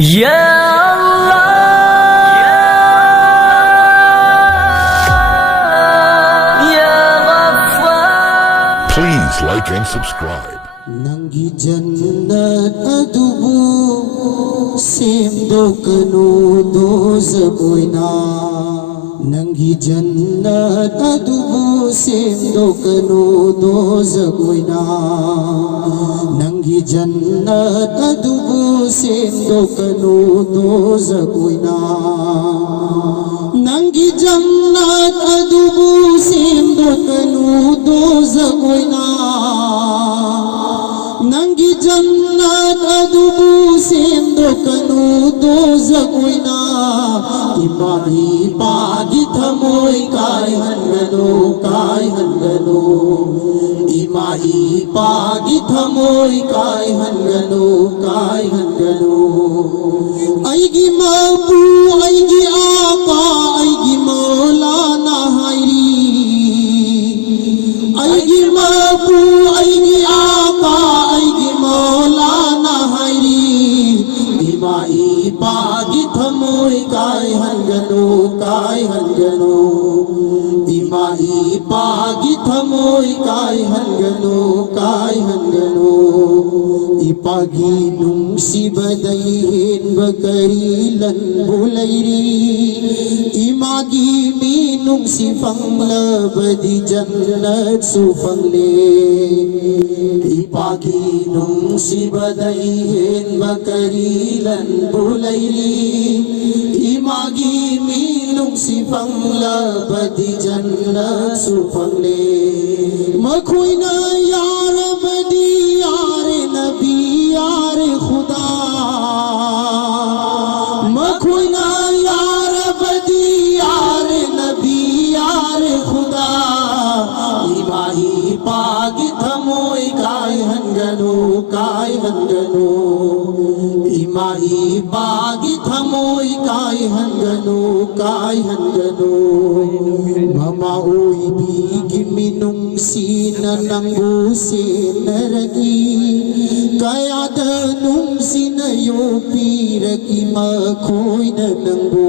Ya Allah, Ya Ghaffar. Please like and subscribe. Nangi jannat adubu semdokanu dozagoina. Nangi jannat adubu semdokanu dozagoina. Nangi jannat adubu semdokanu dozagoina. Nangi jannat adubu semdokanu dozagoina. Nangi jannat adubu semdokanu dozagoina. Imai pagi thamoi kai hangano. Imai pagi thamoi kai hangano. Aigi mabu aigi apa aigi maulana hairi. Aigi mabu aigi apa aigi maulana hairi. Imai pagi thamoi kai hangano. Imai pagi thamoi kai hangano. Ipagi nungsibadai bakarilan bulairi. Imagi minung sifangla badi jannat sufangle. Ipagi nungsibadai bakarilan bulairi. Imagi minung sifangla badi jannat sufangle. Makhuina yar badi yar nabi yar khuda. Makhuina yar badi yar nabi yar khuda. Imai pagi thamoi kai hangano. Imai pagi thamoi kai hangano. Mama oi bigi minung sina nangbu sinaragi. Kaya danung sina yo piragi makoy na nangbu.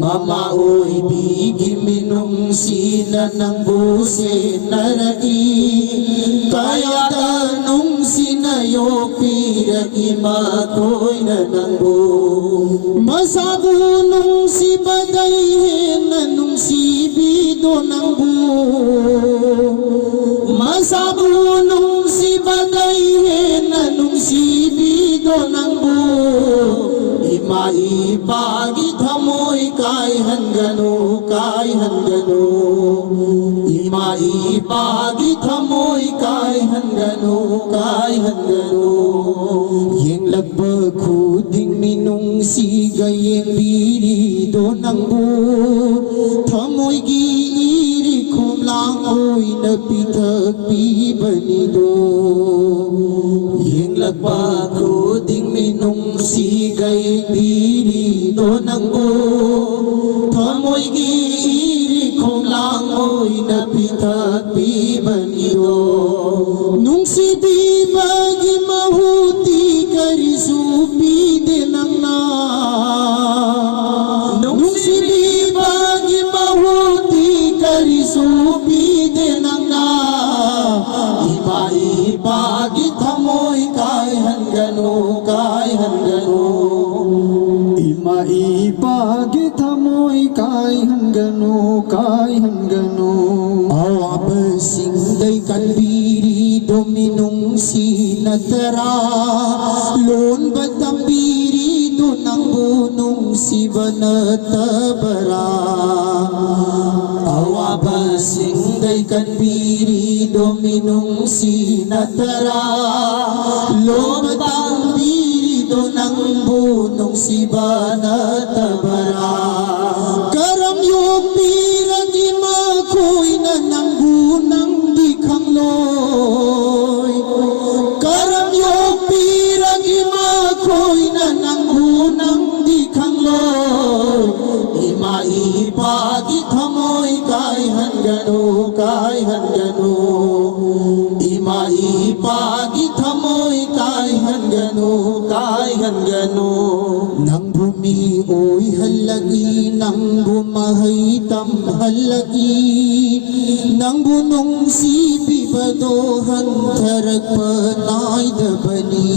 Mama oi bigi minung sina nangbu sinaragi. Kaya danung sina yo piragi makoy na nangbu. Masabunong si badayhin anong si bido nangbu. Masabunong si badayhin anong si bido nangbu. Imai pagi thamoy kai hangano. Imai pagi thamoy kai hangano. Yang lagbag khuding minung sigayeng birido nangbu. Thamoy gi iri khumlang oy napithag bibanido. Yang lagbag khuding minung sigayeng birido nangbu. Thamoy gi iri khumlang oy napithag bibanido. Nung si bibagi mahuti kari supi denang na. Nung si bibagi mahuti kari supi denang na. Imai pagi thamoy kai hangano. Imai pagi thamoy kai hangano. Awab singday kalbiri dominung sinatara. Lon batambiri dunang bunong sibanattabara. Awaba singday kalbiri dominung sinatara. Lon batambiri dunang bunong sibanattabara. Karam yung piragi makoy na nanggunang di kangloy. Karam yung piragi makoy na nanggunang di kangloy. Imai pagi thamoy kai hangano. Imai pagi thamoy kai hangano. ꯀꯥꯏꯍꯟꯒꯅꯨ ꯅꯪꯕꯨ ꯑꯣꯏꯍꯜꯂꯛꯏ ꯅꯪꯕꯨ ꯃꯍꯩ ꯇꯝꯍꯜꯂꯛꯏ ꯅꯪꯕꯨ ꯅꯨꯡꯁꯤꯕꯤꯕꯗꯣ ꯍꯟꯊꯔꯛꯄ ꯅꯥꯏꯗꯕꯅꯤ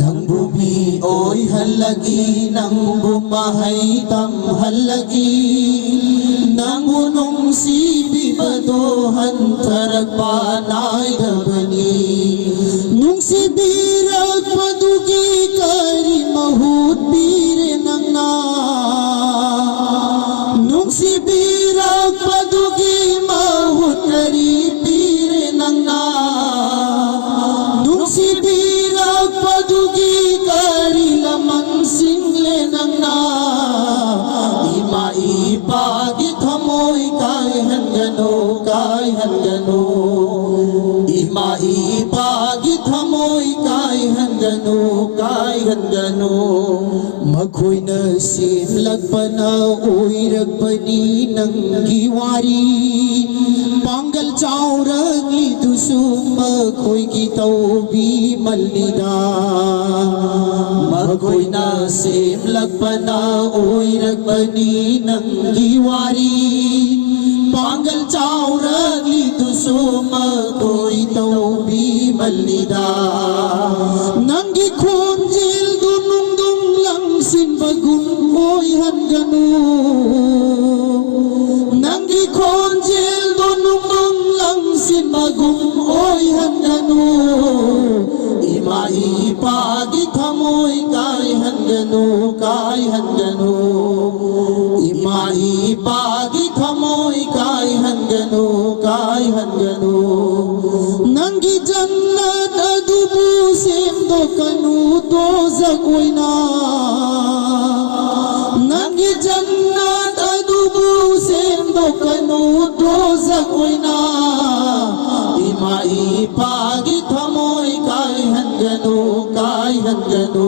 ꯅꯪꯕꯨ ꯃꯤ ꯑꯣꯏꯍꯜꯂꯛꯏ ꯅꯪꯕꯨ ꯃꯍꯩ ꯇꯝꯍꯜꯂꯛꯏ ꯅꯪꯕꯨ ꯅꯨꯡꯁꯤꯕꯤꯕꯗꯣ ꯍꯟꯊꯔꯛꯄ ꯅꯥꯏꯗꯕꯅꯤ ꯅꯨꯡꯁꯤꯕꯤꯔꯛꯄꯗꯨꯒꯤ ꯀꯔꯤ ꯃꯍꯨꯠ ꯄꯤꯔꯦ ꯅꯪꯅ ꯅꯨꯡꯁꯤꯕꯤꯔꯛꯄꯗꯨꯒꯤ ꯃꯍꯨꯠ ꯀꯔꯤ ꯄꯤꯔꯦ ꯅꯪꯅ ꯅꯨꯡꯁꯤꯕꯤꯔꯛꯄꯗꯨꯒꯤ ꯀꯔꯤ ꯂꯃꯟ ꯁꯤꯡꯂꯦ ꯅꯪꯅ ꯏꯃꯥ ꯏꯄꯥꯒꯤ ꯊꯃꯣꯏ ꯀꯥꯏꯍꯟꯒꯅꯨ ꯀꯥꯏꯍꯟꯒꯅꯨ ꯏꯃꯥ ꯏꯄꯥꯒꯤ ꯊꯃꯣꯏ ꯀꯥꯏꯍꯟꯒꯅꯨ ꯀꯥꯏꯍꯟꯒꯅꯨ ꯃꯈꯣꯏꯅ ꯁꯦꯝꯂꯛꯄꯅ ꯑꯣꯏꯔꯛꯄꯅꯤ ꯅꯪꯒꯤ ꯋꯥꯔꯤ ꯄꯥꯡꯒꯜ ꯆꯥꯎꯔꯛꯂꯤꯗꯨꯁꯨ ꯃꯈꯣꯏꯒꯤ ꯇꯧꯕꯤꯃꯜꯅꯤꯗ ꯃꯈꯣꯏꯅ ꯁꯦꯝꯂꯛꯄꯅ ꯑꯣꯏꯔꯛꯄꯅꯤ ꯅꯪꯒꯤ ꯋꯥꯔꯤ ꯄꯥꯡꯒꯜ ꯆꯥꯎꯔꯛꯂꯤꯗꯨꯁꯨ ꯃꯈꯣꯏ ꯇꯧꯕꯤꯃꯜꯅꯤꯗ ꯅꯪꯒꯤ ꯈꯣꯟꯖꯦꯜꯗꯨ ꯅꯨꯡꯗꯨꯡ ꯂꯪꯁꯤꯟꯕꯒꯨꯝ ꯑꯣꯏꯍꯟꯒꯅꯨ ꯅꯪꯒꯤ ꯈꯣꯟꯖꯦꯜꯗꯨ ꯅꯨꯡꯗꯨꯡ ꯂꯪꯁꯤꯟꯕꯒꯨꯝ ꯑꯣꯏꯍꯟꯒꯅꯨ ꯏꯃꯥ ꯏꯄꯥꯒꯤ ꯊꯃꯣꯏ ꯀꯥꯏꯍꯟꯒꯅꯨ ꯀꯥꯏꯍꯟꯒꯅു ꯏꯃꯥ ꯏꯄꯥꯒꯤ ꯊꯃꯣꯏ ꯀꯥꯏꯍꯟꯒꯅු ꯀꯥꯏꯍꯟꯒꯅු ꯅꯪꯒꯤ ꯖꯟꯅꯠ ꯑꯗꯨꯕꯨ ꯁꯦꯝꯗꯣꯛꯀꯅꯨ ꯗꯣꯖꯛ ꯑꯣꯏꯅ ꯅꯪꯒꯤ ꯖꯟꯅꯠ ꯑꯗꯨꯕꯨ ꯁꯦꯝꯗꯣꯛꯀꯅꯨ ꯗꯣꯖꯛ ꯑꯣꯏꯅ इमा इपागी थमोई कायहनगनु कायहनगनु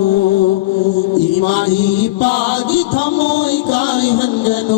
इमा इपागी थमोई कायहनगनु